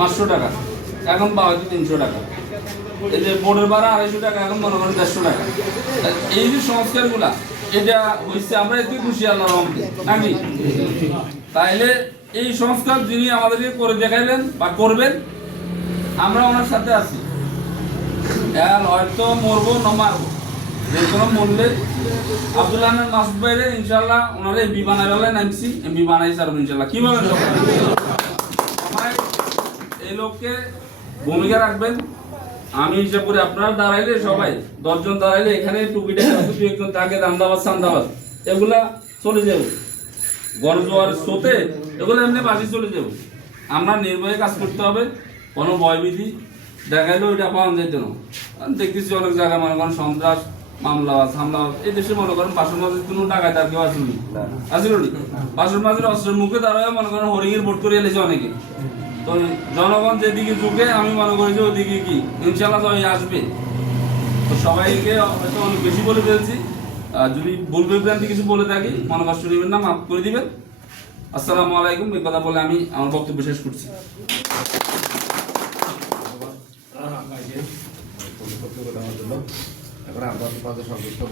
500 টাকা, এখন পাওয়া হয়তো 300 টাকা। এই যে বোর্ডের ভাড়া 250 টাকা, এখন মনে করেন 150 টাকা। এই যে সংস্কারগুলা, এটা হচ্ছে আমরা এতে খুশি আল্লাহর রহমতে নাকি? তাইলে এই সংস্কার যিনি আমাদেরকে করে দেখাইবেন বা করবেন, আমরা ওনার সাথে আছি। হয়তো মরবো না মারবো, যে কোনো মূল্যে আব্দুল্লাহ মাসুদ ভাইরে ইনশাল্লাহ ওনারা এমপি বানাবেলায় নামছি, এমপি বানাই সারবো ইনশাল্লাহ। কি বলেন সবাই? এই লোককে ভূমিকা রাখবেন। আমি হিসাব করে আপনারা দাঁড়াইলে সবাই 10 জন দাঁড়াইলে এখানে টুপিটা দু একজন থাকে দান্দাবাজ সান্দাবাজ, এগুলা চলে যাবে। গড়জোয়ার স্রোতে এগুলো এমনি বাসি চলে যাবে। আমরা নির্ভয়ে কাজ করতে হবে। কোনো ভয়ভীতি দেখাইলে ওইটা পাওয়া যেত না। দেখতেছি অনেক জায়গায় মনে করেন সন্ত্রাস মামলা হামলা, এই দেশে মনে করেন বাসন মাঝে কোনো টাকায় তার কেউ আসেনি, আসল বাসন মাঝের অস্ত্রের মুখে দাঁড়ায় মনে করেন হরিণের ভোট করে এলেছে অনেকে। তো জনগণ যেদিকে ঝুঁকে আমি মনে করি যে ওদিকে কি ইনশাল্লাহ জয় আসবে। তো সবাইকে হয়তো অনেক বেশি বলে ফেলছি, যদি ভুল বিভ্রান্তি কিছু বলে থাকি মনে কষ্ট নেবেন না, মাফ করে দিবেন। আসসালামু আলাইকুম। এই কথা বলে আমি আমার বক্তব্য শেষ করছি। এখন আমরা